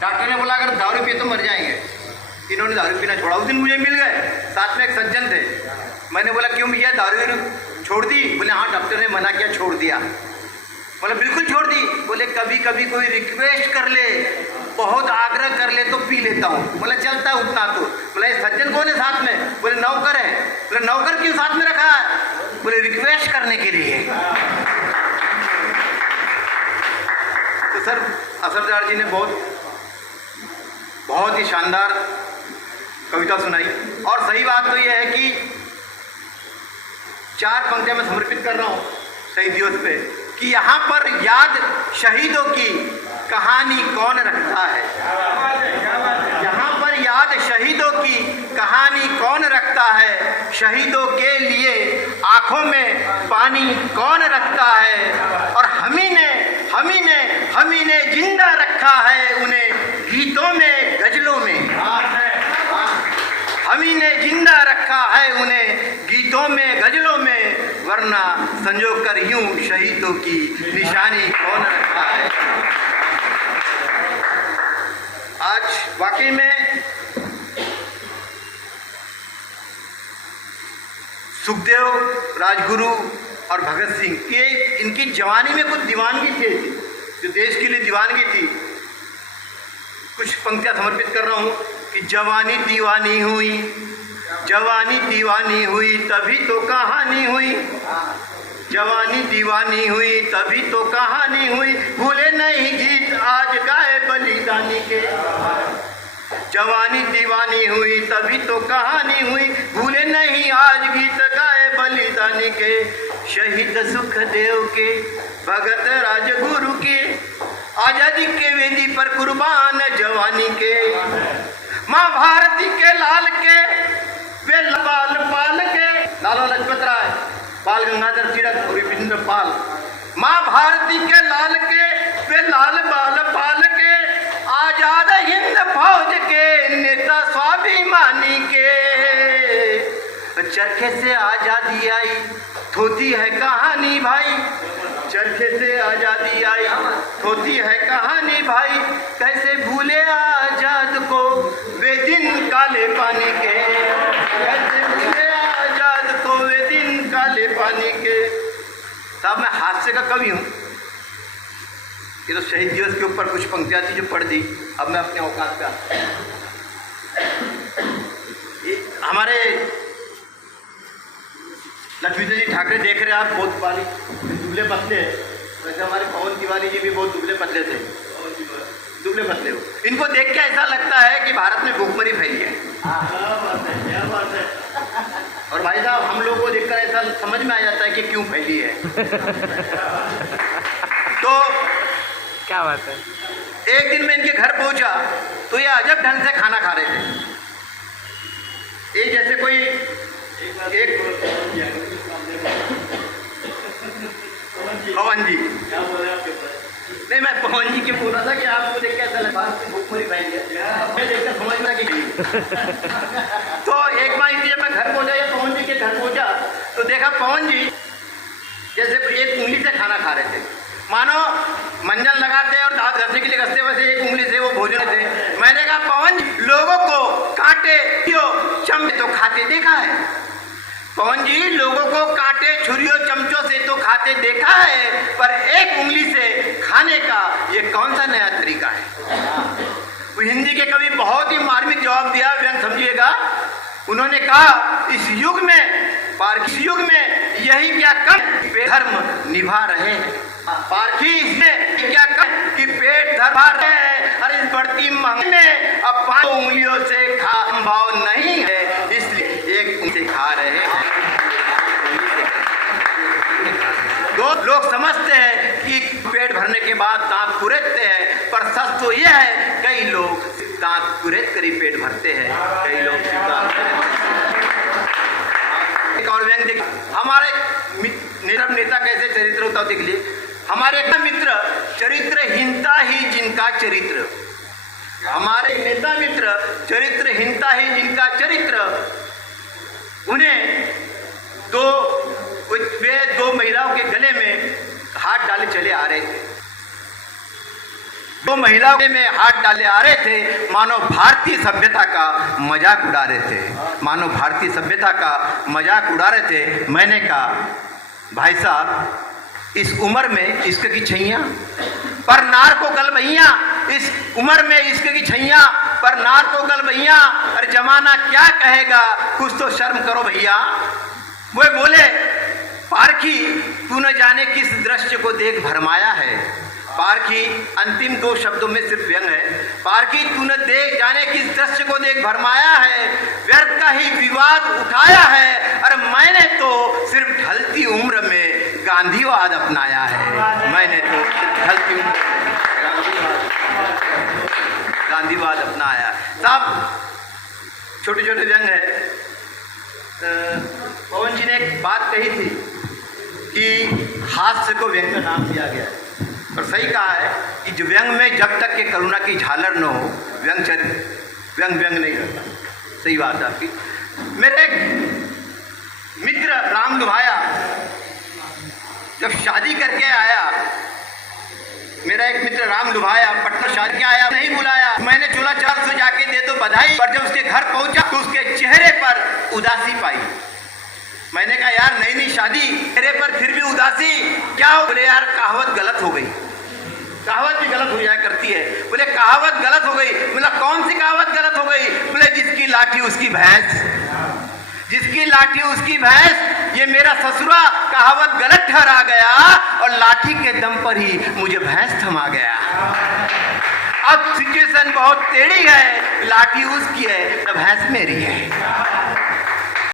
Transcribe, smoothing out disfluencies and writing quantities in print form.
Doctor ने बोला अगर दारू पिए तो मर जाएंगे। इन्होंने दारू पीना छोड़ा। उस दिन मुझे मिल गए, साथ में एक सज्जन थे। मैंने बोला क्यों भैया दारू छोड़ दी? बोले हाँ डॉक्टर ने मना किया, छोड़ दिया। बोला बिल्कुल छोड़ दी? बोले कभी कभी कोई रिक्वेस्ट कर ले, बहुत आग्रह कर ले तो पी लेता हूँ। बोला चलता है उतना तो। बोला ये सज्जन कौन है साथ में? बोले नौकर है। बोले नौकर क्यों साथ में रखा है? बोले रिक्वेस्ट करने के लिए। तो सर असरदार जी ने बहुत ही शानदार कविता सुनाई। और सही बात तो यह है कि 4 पंक्तियां मैं समर्पित कर रहा हूँ शहीद दिवस पे कि यहाँ पर याद शहीदों की कहानी कौन रखता है। यहाँ पर याद शहीदों की कहानी कौन रखता है, शहीदों के लिए आंखों में पानी कौन रखता है। और हमी ने जिंदा रखा है उन्हें गीतों में गजलों में। हमी ने जिंदा रखा है उन्हें गीतों में गजलों में, वरना संजो कर यूं शहीदों की निशानी कौन रखा है। आज वाकई में सुखदेव, राजगुरु और भगत सिंह ये इनकी जवानी में कुछ दीवानगी थी, जो देश के लिए दीवानगी थी। कुछ पंक्तियां समर्पित कर रहा हूँ कि जवानी दीवानी हुई तभी तो कहानी हुई। जवानी दीवानी हुई तभी तो कहानी हुई, भूले नहीं गीत आज गाए बलिदानी के। जवानी दीवानी हुई तभी तो कहानी हुई, भूले नहीं आज गीत गाए बलिदानी के। शहीद सुखदेव के, भगत राजगुरु के, आजादी के वेदी पर कुर्बान जवानी के। माँ भारती के लाल के, वे बाल पाल के, लाला लजपत राय, बाल गंगाधर तिलक और विपिन पाल। माँ भारती के लाल के, वे लाल बाल पाल के, आजाद हिंद फौज के नेता स्वाभिमानी के। चरखे से आजादी आई थोती है कहानी भाई, चरखे से आजादी आई होती है कहानी भाई। कैसे भूले आजाद को वे दिन काले पानी के, कैसे भूले आजाद को वे दिन काले पानी के। साहब मैं हास्य का कवि हूँ। ये तो शहीद दिवस के ऊपर कुछ पंक्तियाँ थी जो पढ़ दी। अब मैं अपने औकात पे आता हूँ। हमारे लक्ष्मीधर जी ठाकरे देख रहे हैं आप, बहुत वाली दुबले पतले। वैसे हमारे पवन तिवारी जी भी बहुत दुबले पतले थे, दुबले पतले हो। इनको देख के ऐसा लगता है कि भारत में भूखमरी फैली है। और भाई साहब हम लोगों को देखकर ऐसा समझ में आ जाता है कि क्यों फैली है। तो क्या बात है। एक दिन मैं इनके घर पहुंचा तो ये अजब ढंग से खाना खा रहे थे। ये जैसे कोई एक पवन जी, नहीं मैं पवन जी के बोल रहा था कि आपको देख के ऐसा लगा भूखमरी फैली है। मैं देखकर समझ में कि तो एक बार जब मैं घर पहुंचा या पवन जी के घर पहुंचा तो देखा पवन जी जैसे एक उंगली से खाना खा रहे थे, मानो मंजन लगाते और दांत घसने के लिए घसते, वैसे एक उंगली से वो भोजन थे। मैंने कहा पवन जी लोगों को कांटे चमचे तो खाते देखा है। पवन जी लोगों को कांटे छुरियों चमचों से तो खाते देखा है, पर एक उंगली से खाने का ये कौन सा नया तरीका है। वो हिंदी के कवि बहुत ही मार्मिक जवाब दिया, व्यंग समझिएगा। उन्होंने कहा इस युग में यही क्या कम धर्म निभा रहे हैं। पारखी इसमें क्या कम कि पेट धरवा रहे हैं। और इस बढ़ती महंगाई में अब 5 उंगलियों से खा संभव नहीं है, इसलिए एक उंगली खा रहे हैं। लोग समझते हैं कि पेट भरने के बाद दांत कुरेदते हैं, पर सच तो यह है कई लोग दांत कुरेद कर ही पेट भरते हैं, कई लोग। एक और व्यंग देख, हमारे नेता कैसे चरित्र होता देख लिए। हमारे एक मित्र चरित्रहीनता ही जिनका चरित्र, हमारे नेता मित्र चरित्रहीनता ही जिनका चरित्र। उन्हें वे दो महिलाओं के गले में हाथ डाले चले आ रहे थे। दो महिलाओं में हाथ डाले आ रहे थे, मानो भारतीय सभ्यता का मजाक उड़ा रहे थे, मानो भारतीय सभ्यता का मजाक उड़ा रहे थे। मैंने कहा भाई साहब इस उम्र में इश्क की छैया पर नार को गल भैया, इस उम्र में इश्क की छैया पर नार को गल भैया, अरे जमाना क्या कहेगा, कुछ तो शर्म करो भैया। वो बोले पारखी तू न जाने किस दृश्य को देख भरमाया है। पारखी अंतिम दो शब्दों में सिर्फ व्यंग है। पारखी तू न देख जाने किस दृश्य को देख भरमाया है, व्यर्थ का ही विवाद उठाया है, अरे मैंने तो सिर्फ ढलती उम्र में गांधीवाद अपनाया है। मैंने तो ढलती उम्र गांधीवाद अपनाया। साहब छोटे छोटे व्यंग है। पवन जी ने एक बात कही थी कि हास्य को व्यंग का नाम दिया गया है, और सही कहा है कि जो व्यंग में जब तक के करुणा की झालर न हो व्यंग नहीं रहता। सही बात है आपकी। मेरे एक मित्र राम लुभाया जब शादी करके आया, मेरा एक मित्र राम लुभाया पटना शादी के आया, नहीं बुलाया। मैंने चूल्हा चार से जाके दे दो बधाई, पर जब उसके घर पहुंचा तो उसके चेहरे पर उदासी पाई। मैंने कहा यार नहीं शादी, चेहरे पर फिर भी उदासी क्या हो? बोले यार कहावत गलत हो गई। कहावत भी गलत हो जाया करती है। बोले कहावत गलत हो गई। बोला कौन सी कहावत गलत हो गई? बोले जिसकी लाठी उसकी भैंस, जिसकी लाठी उसकी भैंस। ये मेरा ससुरा कहावत गलत ठहरा गया और लाठी के दम पर ही मुझे भैंस थमा गया। अब सिचुएशन बहुत टेढ़ी है, लाठी उसकी है, भैंस मेरी है।